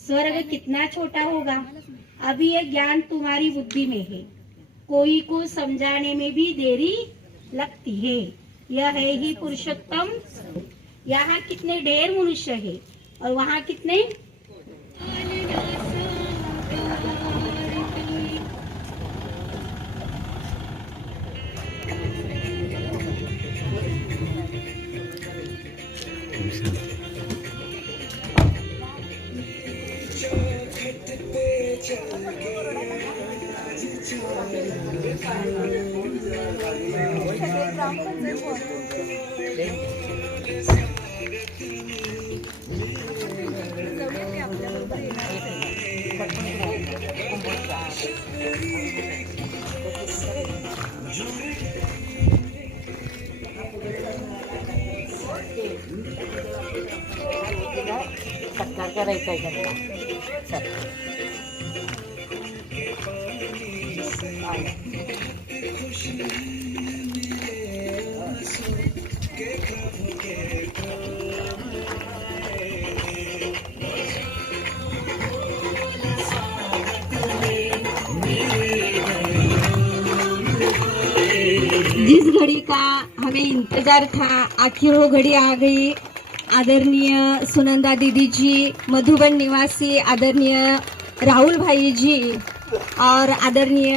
स्वर्ग कितना छोटा होगा। अभी ये ज्ञान तुम्हारी बुद्धि में है, कोई को समझाने में भी देरी लगती है। यह है ही पुरुषोत्तम। यहाँ कितने ढेर मनुष्य है और वहाँ कितने। सत्कार करायचा आहे जिस घड़ी का हमें इंतजार था आखिर वो घड़ी आ गई। आदरणीय सुनंदा दीदी जी, मधुबन निवासी आदरणीय राहुल भाई जी और आदरणीय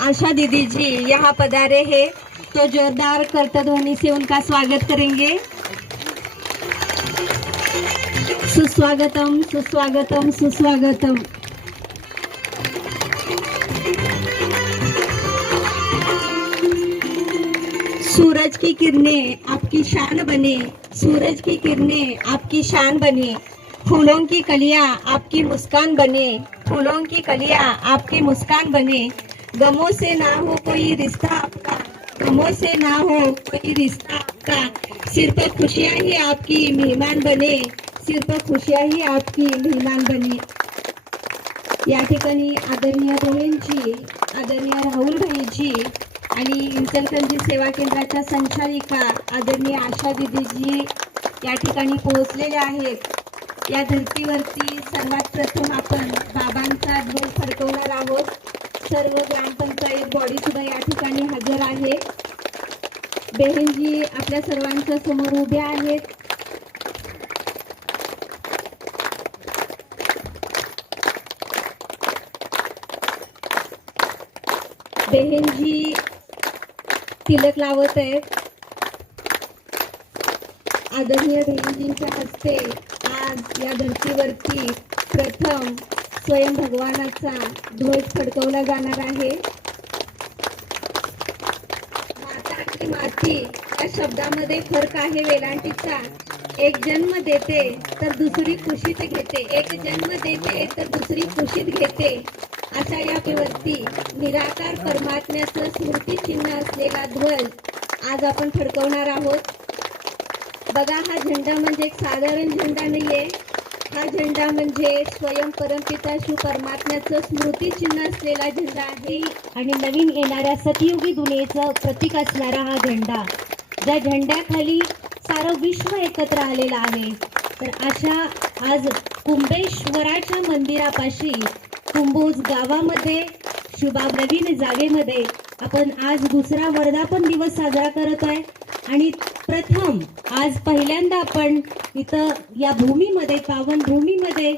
आशा दीदी जी यहाँ पधारे हैं, तो जोरदार करतध्वनि से उनका स्वागत करेंगे। सुस्वागतम सुस्वागतम सुस्वागतम। सूरज की किरणें आपकी शान बने, सूरज की किरणें आपकी शान बने, फूलों की कलियां आपकी मुस्कान बने, फूलों की कलियां आपकी मुस्कान बने। गमों से ना हो कोई रिश्ता आपका, गमों से ना हो कोई रिश्ता आपका, सिर पर खुशियां ही आपकी मेहमान बने, सिर पर खुशियां ही आपकी मेहमान बने। या ठिकाणी आदरणीय बहिणजी, आदरणीय राहुल भाईजी आणि इचलकरंजी सेवा केंद्राच्या संचालिका आदरणीय आशा दीदीजी या ठिकाणी पोहोचलेले आहेत। या धर्तीवरती सर्वात प्रथम आपण बाबांचा ध्वज फडकवणार आहोत। सर्व ग्रामपंचायत बॉडी सुद्धा या ठिकाणी हजर आहे। बहिणजी आपल्या सर्वांच्या समोर उभ्या आहेत। बहिणजी तिलक लावत आहेत। आदरणीय बहिणजींच्या हस्ते आज या धर्तीवरती प्रथम स्वयं भगवानाचा ध्वज फडकवला जाणार आहे। माता आणि माती या शब्दामध्ये फरक आहे वेलांटीचा। एक जन्म देते तर दुसरी कुशीत घेते, एक जन्म देते तर दुसरी कुशीत घेते, अशा या वरती निराकार परमात्म्याचं स्मृती चिन्ह असलेला ध्वज आज आपण फडकवणार आहोत। बघा, हा झेंडा म्हणजे एक साधारण झेंडा नाहीये, हा झेंडा म्हणजे स्वयं परमपिता शिव परमात्म्याचं स्मृती चिन्ह असलेला झेंडा आहे आणि नवीन येणाऱ्या सतयुगी दुनियेचं प्रतीक असणारा हा झेंडा, ज्या झेंड्याखाली सारं विश्व एकत्र आलेलं आहे। तर अशा आज कुंभेश्वराच्या मंदिरापाशी कुंभोज गावामध्ये शुभा नवीन जागेमध्ये आपण आज दुसरा वर्धापन दिवस साजरा करतोय आणि प्रथम आज पहिल्यांदा आपण इथं या भूमीमध्ये, पावन भूमीमध्ये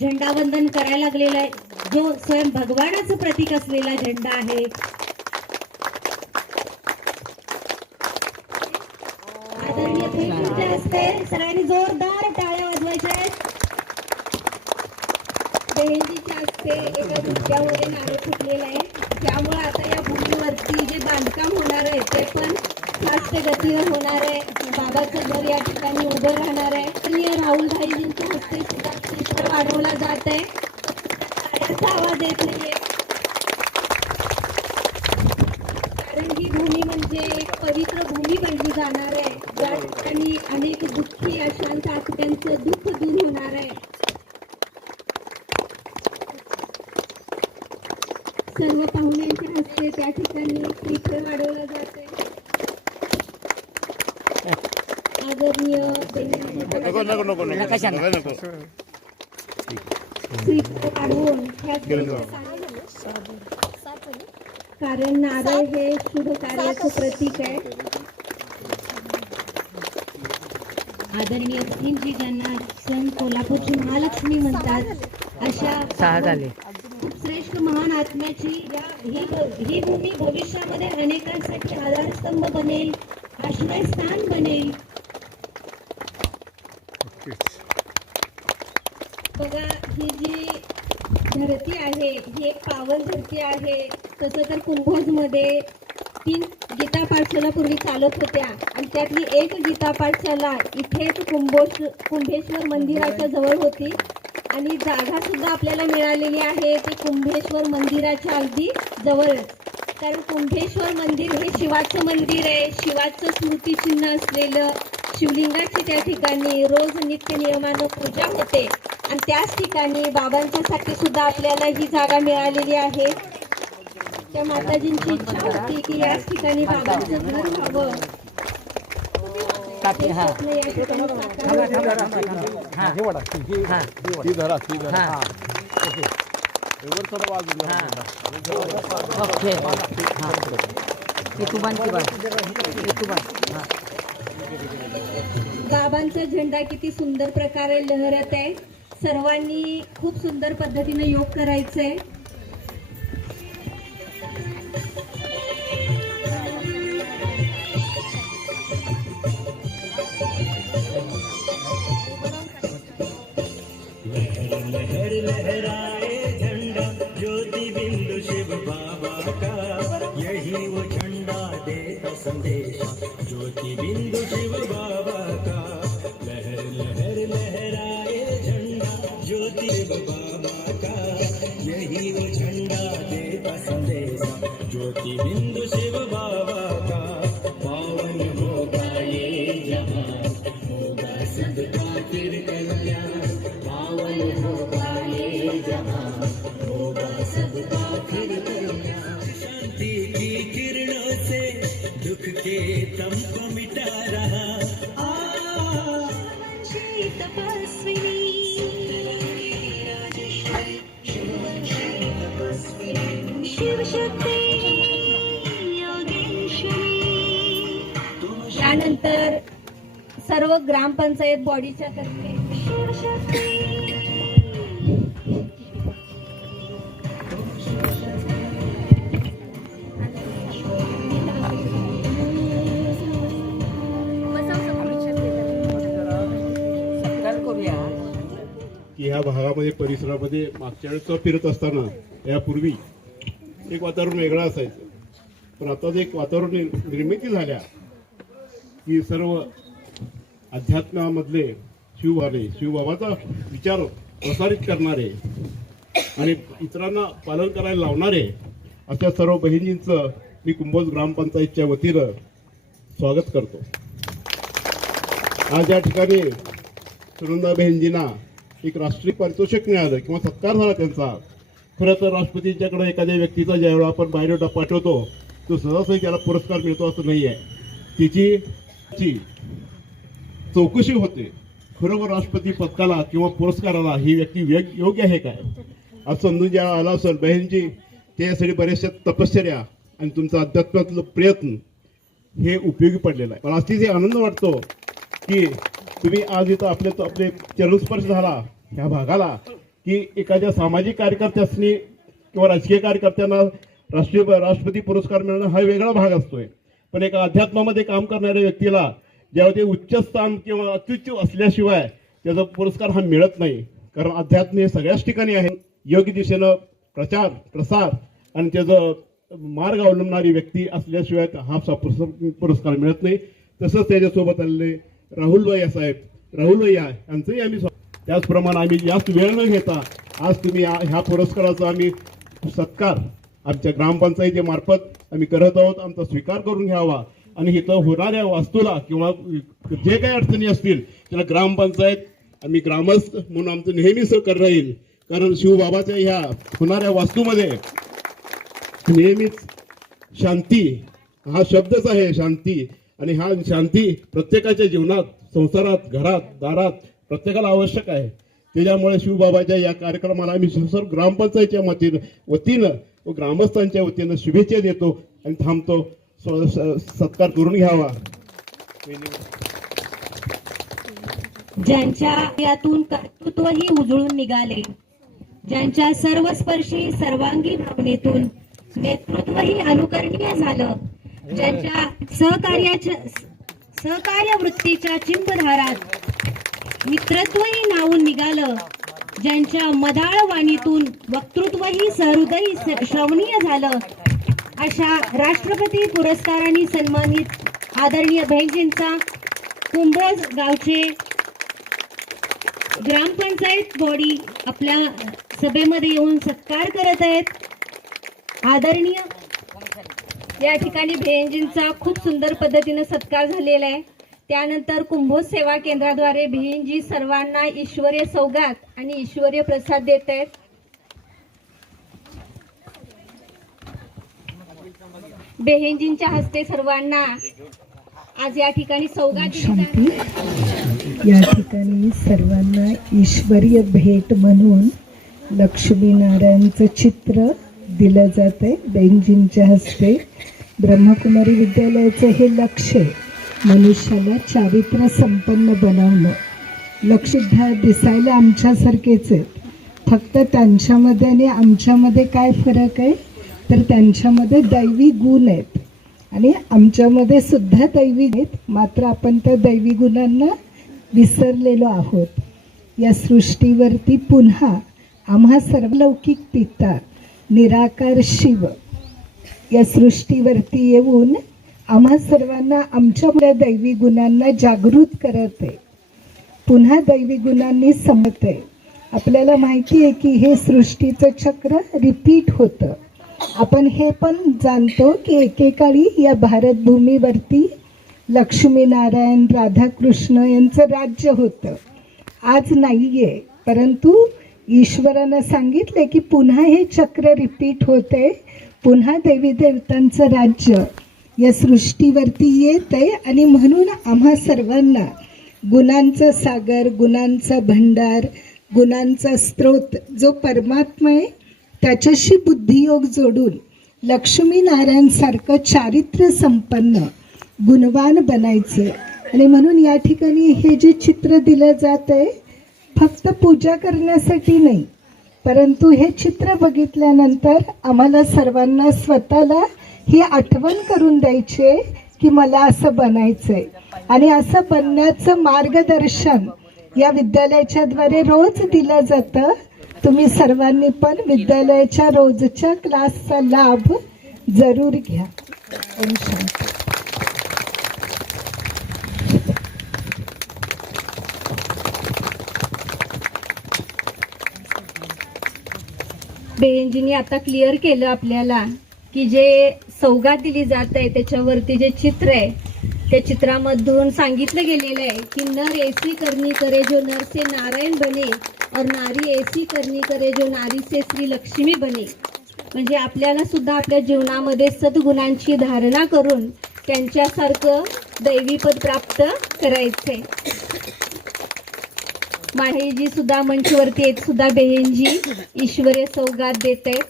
झेंडावंदन करायला लागलेला आहे, जो स्वयं भगवानाचं प्रतीक असलेला झेंडा आहे। आदरणीय बहिणींच्या हस्ते सगळ्यांनी जोरदार टाळ्या वाजवायच्या आहेत। बहिणीच्या हस्ते एका मुद्द्यामध्ये नारळ फुटलेलं आहे, त्यामुळे आता या भूमीवरती जे बांधकाम होणार आहे ते पण फास्ट गतीनं होणार आहे। बाबाचं घर या ठिकाणी उभं राहणार आहे आणि राहुल भाईजींच्या हस्ते सुद्धा चित्र वाढवला जात आहे। टाळ्याचा आवाज येत नाहीये, कारण ही भूमी म्हणजे एक पवित्र भूमी बनली जाणार आहे, ज्या ठिकाणी अनेक दुःखी अशांच्या आत्म्यांचं दुःख दूर होणार आहे। सर्व पाहुण्यांच्या हस्ते त्या ठिकाणी श्रीफळ वाढवलं जाते। आदरणीय श्रीफळ काढून कारण नारळ हे शुभ कार्याचं प्रतीक आहे. आदरणीय जी ज्यांना सण कोल्हापूरची महालक्ष्मी म्हणतात अशा खूप श्रेष्ठ महान आत्म्याची ही भूमी भविष्यामध्ये अनेकांसाठी आधारस्तंभ बनेल, आश्रयस्थान बनेल. बघा ही जी धरती आहे ही एक पावन धरती आहे. तसं तर कुंभोज मध्ये 3 गीता पाठशाला पूर्वी चालत होत्या आणि त्यातली एक गीता पाठशाला इथेच कुंभेश्वर मंदिराच्या जवळ होती आणि जागा सुद्धा आपल्याला मिळालेली आहे ते कुंभेश्वर मंदिराच्या अगदी जवळच. कारण कुंभेश्वर मंदिर हे शिवाचं मंदिर आहे. शिवाचं स्मृतिचिन्ह असलेलं शिवलिंगाची त्या ठिकाणी रोज नित्य नियमानं पूजा होते आणि त्याच ठिकाणी बाबांच्यासाठी सुद्धा आपल्याला ही जागा मिळालेली आहे. त्या माताजींची इच्छा होती की याच ठिकाणी बाबांचं घर व्हावं. ते स्वप्न या ठिकाणी साकार बाबांचा झेंडा किती सुंदर प्रकारे लहरत आहे. सर्वांनी खूप सुंदर पद्धतीने योग करायचंय. लहर लहराए झंडा ज्योति बिंदु शिव बाबा का, यही वो झंडा देता संदेश ज्योति बिंदु शिव बाबा का. लहर लहर लहराए झंडा ज्योति शिव बाबा का, यही वो झंडा देता संदेश ज्योति बिंदु शिव बाबा का. पावन होगा ये जहां, होगा सबका फिर कल्याण. पावन होगा ये जहां, होगा सबका फिर कल्याण. शांति की किरणों से दुख के तम को मिटा रहा. त्यानंतर सर्व ग्रामपंचायत बॉडीच्या तर्फे की ह्या भागामध्ये परिसरामध्ये मागच्या वेळेस फिरत असताना यापूर्वी एक वातावरण वेगळं असायचं. पण आता जे एक वातावरण निर्मिती झाल्या की सर्व अध्यात्मामधले शिवबाबाचा विचार प्रसारित करणारे आणि इतरांना पालन करायला लावणारे अशा सर्व बहिणींचं मी कुंभोज ग्रामपंचायतच्या वतीनं स्वागत करतो. आज या ठिकाणी सुनंदा बहिणजींना एक राष्ट्रीय पारितोषिक मिळालं किंवा सत्कार झाला त्यांचा. खरं तर राष्ट्रपतींच्याकडे एखाद्या व्यक्तीचा ज्यावेळेला आपण बायोडाटा पाठवतो तो सहजासहजी त्याला पुरस्कार मिळतो असं नाही आहे. तिची चौकशी होते खरोखर राष्ट्रपती पदकाला किंवा पुरस्काराला ही व्यक्ती योग्य आहे काय असं समजून ज्या आला असेल बहिणजी त्यासाठी बऱ्याचशा तपश्चर्या आणि तुमचा अध्यात्मातलं प्रयत्न हे उपयोगी पडलेलं आहे. मला अतिशय आनंद वाटतो की तुम्ही आज इथं आपले चरणस्पर्श झाला ह्या भागाला की एखाद्या सामाजिक कार्यकर्त्यांनी किंवा राजकीय कार्यकर्त्यांना राष्ट्रपती पुरस्कार मिळणं हा वेगळा भाग असतोय. पण एका अध्यात्मामध्ये काम करणाऱ्या व्यक्तीला जेव्हा ते उच्च स्थान किंवा अत्युच्च असल्याशिवाय त्याचा पुरस्कार हा मिळत नाही. कारण अध्यात्म हे सगळ्याच ठिकाणी आहे. योग्य दिशेनं प्रचार प्रसार आणि त्याचं मार्ग अवलंबणारी व्यक्ती असल्याशिवाय हा पुरस्कार मिळत नाही. तसंच त्याच्यासोबत आलेले राहुलभाई साहेब यांचंही आम्ही त्याचप्रमाणे आम्ही जास्त वेळ न घेता आज तुम्ही ह्या पुरस्काराचा आम्ही सत्कार आमच्या ग्रामपंचायतीमार्फत आम्ही करत आहोत. आमचा स्वीकार करून घ्यावा आणि इथं होणाऱ्या वास्तूला किंवा जे काही अडचणी असतील त्याला ग्रामपंचायत आम्ही ग्रामस्थ म्हणून आमचं नेहमी सहकार्य राहील. कारण शिवबाबाच्या ह्या होणाऱ्या वास्तूमध्ये नेहमीच शांती हा शब्दच आहे शांती. आणि हा शांती प्रत्येकाच्या जीवनात संसारात घरात दारात प्रत्येकाला आवश्यक आहे. त्याच्यामुळे शिवबाबाच्या या कार्यक्रमाला आम्ही सर्व ग्रामपंचायतच्या वतीनं व ग्रामस्थांच्या वतीनं शुभेच्छा देतो आणि थांबतो. सत्कार करून घ्यावा. ज्यांच्या यातून कर्तृत्वही उजळून निघाले, ज्यांच्या सर्वस्पर्शी सर्वांगी भावनेतून नेतृत्वही अनुकरणीय झालं, ज्यांच्या सहकार्य वृत्तीच्या चिंबधारात मित्रत्वही नावून निघालं, ज्यांच्या मदाळ वाणीतून वक्तृत्वही सहृदयी श्रवणीय झालं, अशा राष्ट्रपती पुरस्कारांनी सन्मानित आदरणीय बहिणजींचा कुंभोज गावचे ग्रामपंचायत बॉडी आपल्या सभेमध्ये येऊन सत्कार करत आहेत. आदरणीय या ठिकाणी बहिणजींचा खूप सुंदर पद्धतीने सत्कार झालेला आहे. त्यानंतर कुंभोज सेवा केंद्राद्वारे बहिणजी सर्वांना ईश्वरीय सौगात आणि ईश्वरीय प्रसाद देत आहेत. बहिणजींच्या हस्ते सर्वांना आज या ठिकाणी सौगात शांती. या ठिकाणी सर्वांना ईश्वरीय भेट म्हणून लक्ष्मीनारायणचं चित्र दिलं जात आहे बहिणजींच्या हस्ते. ब्रह्मकुमारी विद्यालयाचं हे लक्ष आहे, मनुष्याला चारित्र्य संपन्न बनवणं. लक्ष दिसायला आमच्यासारखेच आहेत, फक्त त्यांच्यामध्ये आणि आमच्यामध्ये काय फरक आहे तर त्यांच्यामध्ये दैवी गुण आहेत आणि आमच्यामध्ये सुद्धा दैवी आहेत, मात्र आपण त्या दैवी गुणांना विसरलेलो आहोत. या सृष्टीवरती पुन्हा आम्हा सर्वलौकिक पिता निराकार शिव या सृष्टीवरती येऊन आम्हा सर्वांना आमच्या दैवी गुणांना जागृत करत आहे, पुन्हा दैवी गुणांनी समत आहे. आपल्याला माहिती आहे की हे सृष्टीचं चक्र रिपीट होतं. आपण हे पण जाणतो की एकेकाळी या भारतभूमीवरती लक्ष्मीनारायण राधाकृष्ण यांचं राज्य होतं, आज नाहीये. परंतु ईश्वरानं सांगितले की पुन्हा हे चक्र रिपीट होते, पुन्हा देवी देवतांचं राज्य या सृष्टीवरती येत आहे. आणि म्हणून आम्हा सर्वांना गुणांचा सागर, गुणांचा भंडार, गुणांचा स्रोत जो परमात्मा आहे त्याच्याशी बुद्धियोग जोडून लक्ष्मीनारायणसारखं चारित्र्य संपन्न गुणवान बनायचं. आणि म्हणून या ठिकाणी हे जे चित्र दिलं जात आहे फक्त पूजा करण्यासाठी नाही, परंतु हे चित्र बघितल्यानंतर आम्हाला सर्वांना स्वतःला ही आठवण करून द्यायची आहे की मला असं बनायचंय. आणि असं बनण्याचं मार्गदर्शन या विद्यालयाच्या द्वारे रोज दिलं जातं. तुम्ही सर्वांनी पण विद्यालयाच्या रोजच्या क्लासचा लाभ जरूर घ्या. ओम शांती. बहिणजींनी आता क्लिअर केलं आपल्याला की जे सौगात दिली जात आहे त्याच्यावरती जे चित्र आहे त्या चित्रामधून सांगितलं गेलेलं आहे की नर ऐसी करनी करे जो नर से नारायण बने और नारी ऐसी करनी करे जो नारी से श्री लक्ष्मी बने. म्हणजे आपल्याला सुद्धा आपल्या जीवनामध्ये सद्गुणांची धारणा करून त्यांच्यासारखं दैवीपद प्राप्त करायचंय. माहेजी सुद्धा मंचवरती येत सुद्धा बहिणजी ईश्वरीय सौगात देत आहेत.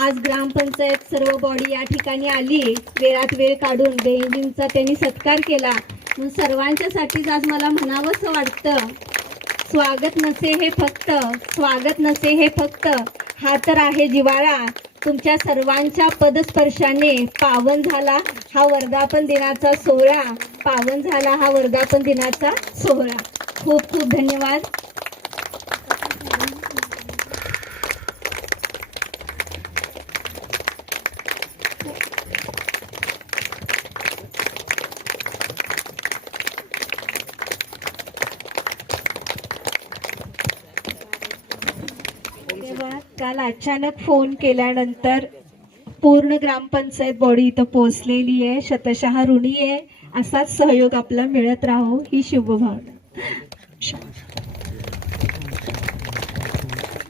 आज ग्रामपंचायत सर्व बॉडी या ठिकाणी आली, वेळात वेळ काढून बहिणींचा त्यांनी सत्कार केला. म्हणून सर्वांच्यासाठीच आज मला म्हणावंसं वाटतं, स्वागत नसे हे फक्त हा तर आहे जिव्हाळा. तुमच्या सर्वांच्या पदस्पर्शाने पावन झाला हा वर्धापन दिनाचा सोहळा, पावन झाला हा वर्धापन दिनाचा सोहळा. खूप खूप धन्यवाद. काल अचानक फोन केल्यानंतर पूर्ण ग्रामपंचायत बॉडी इथं पोहोचलेली आहे, शतशः ऋणी आहे. असाच सहयोग आपला मिळत राहो ही शुभभावना.